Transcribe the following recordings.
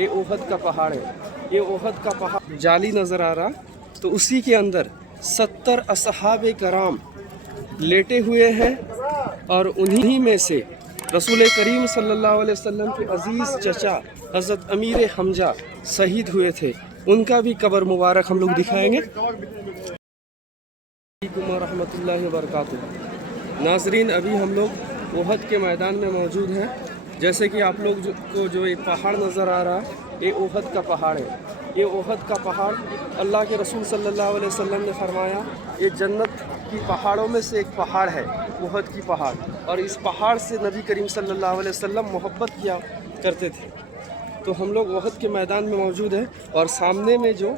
ये ओहद का पहाड़ है। ये ओहद का पहाड़ जाली नज़र आ रहा, तो उसी के अंदर 70 असहाबे कराम लेटे हुए हैं और उन्हीं में से रसूल करीम सल्लल्लाहु अलैहि वसल्लम के अजीज़ चचा हज़रत अमीर हमजा शहीद हुए थे। उनका भी कब्र मुबारक हम लोग दिखाएंगे। रहमतुल्लाहि व बरकातुहू। नाज़रीन, अभी हम लोग ओहद के मैदान में मौजूद हैं। जैसे कि आप लोग को जो ये पहाड़ नज़र आ रहा है, ये ओहद का पहाड़ है। ये ओहद का पहाड़ अल्लाह के रसूल सल्लल्लाहु अलैहि वसल्लम ने फरमाया ये जन्नत की पहाड़ों में से एक पहाड़ है, ओहद की पहाड़। और इस पहाड़ से नबी करीम सल्लल्लाहु अलैहि वसल्लम मोहब्बत किया करते थे। तो हम लोग ओहद के मैदान में मौजूद हैं और सामने में जो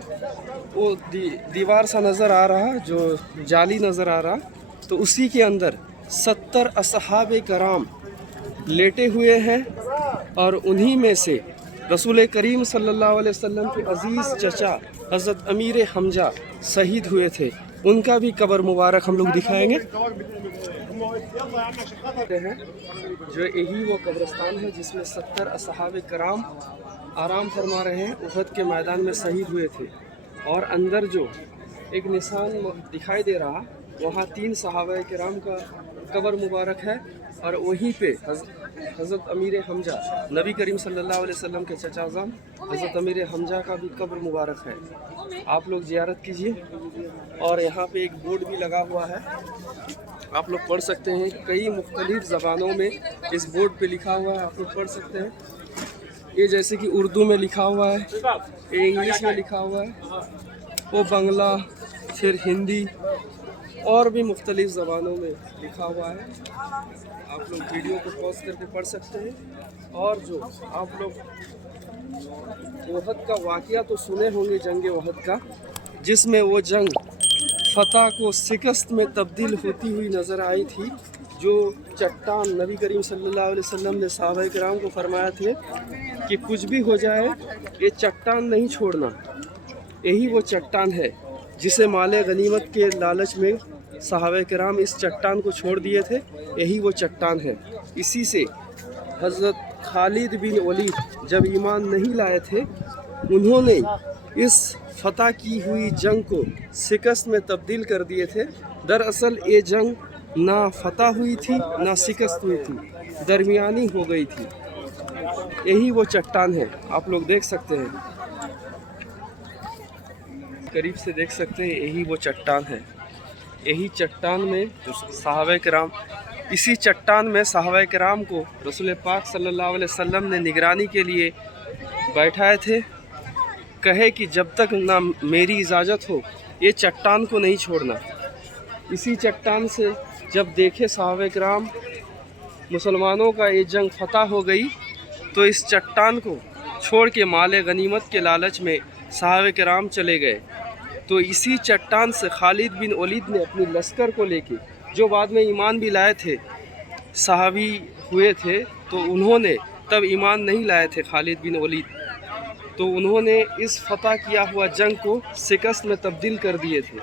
वो दीवार सा नज़र आ रहा, जो जाली नज़र आ रहा, तो उसी के अंदर 70 असहाबे कराम लेटे हुए हैं और उन्हीं में से रसूल करीम सल्लल्लाहु अलैहि वसल्लम के अजीज़ चचा हज़रत अमीर हमजा शहीद हुए थे। उनका भी कब्र मुबारक हम लोग दिखाएंगे। जो यही वो कब्रिस्तान है जिसमें 70 असहाबे कराम आराम फरमा रहे हैं, उहद के मैदान में शहीद हुए थे। और अंदर जो एक निशान दिखाई दे रहा, वहाँ 3 सहाबा किराम का कब्र मुबारक है और वहीं पे हज़रत अमीर हमजा नबी करीम सल्लल्लाहु अलैहि वसल्लम के चचा जान हज़रत अमीर हमजा का भी कब्र मुबारक है। आप लोग ज़ियारत कीजिए। और यहाँ पे एक बोर्ड भी लगा हुआ है, आप लोग पढ़ सकते हैं। कई मुख्तलिफ़ ज़बानों में इस बोर्ड पे लिखा हुआ है, आप लोग पढ़ सकते हैं। ये जैसे कि उर्दू में लिखा हुआ है, ये इंग्लिश में लिखा हुआ है, वो बंगला, फिर हिंदी और भी मुख्तलिफ़ ज़बानों में लिखा हुआ है। आप लोग वीडियो को पॉज करके पढ़ सकते हैं। और जो आप लोग ओहद का वाक़या तो सुने होंगे, जंग ओहद का, जिसमें वो जंग फ़तह को शिकस्त में तब्दील होती हुई नज़र आई थी। जो चट्टान नबी करीम सल्लल्लाहु अलैहि वसल्लम ने सहाबा किराम को फरमाया थे कि कुछ भी हो जाए ये चट्टान नहीं छोड़ना, यही वो चट्टान है जिसे माले गनीमत के लालच में सहाबा किराम इस चट्टान को छोड़ दिए थे। यही वो चट्टान है। इसी से हज़रत खालिद बिन वलीद जब ईमान नहीं लाए थे, उन्होंने इस फ़तह की हुई जंग को शिकस्त में तब्दील कर दिए थे। दरअसल ये जंग ना फ़तह हुई थी ना शिकस्त हुई थी, दरमियानी हो गई थी। यही वो चट्टान है, आप लोग देख सकते हैं, करीब से देख सकते हैं। यही वो चट्टान है। यही चट्टान में सहाबा किराम, इसी चट्टान में सहाबा किराम को रसूल पाक सल्लल्लाहु अलैहि वसल्लम ने निगरानी के लिए बैठाए थे। कहे कि जब तक ना मेरी इजाज़त हो ये चट्टान को नहीं छोड़ना। इसी चट्टान से जब देखे सहाबा किराम मुसलमानों का ये जंग फतह हो गई, तो इस चट्टान को छोड़ के माले गनीमत के लालच में सहाबा किराम चले गए। तो इसी चट्टान से खालिद बिन वलीद ने अपनी लश्कर को लेके, जो बाद में ईमान भी लाए थे, सहाबी हुए थे, तो उन्होंने तब ईमान नहीं लाए थे खालिद बिन वलीद, तो उन्होंने इस फतह किया हुआ जंग को शिकस्त में तब्दील कर दिए थे।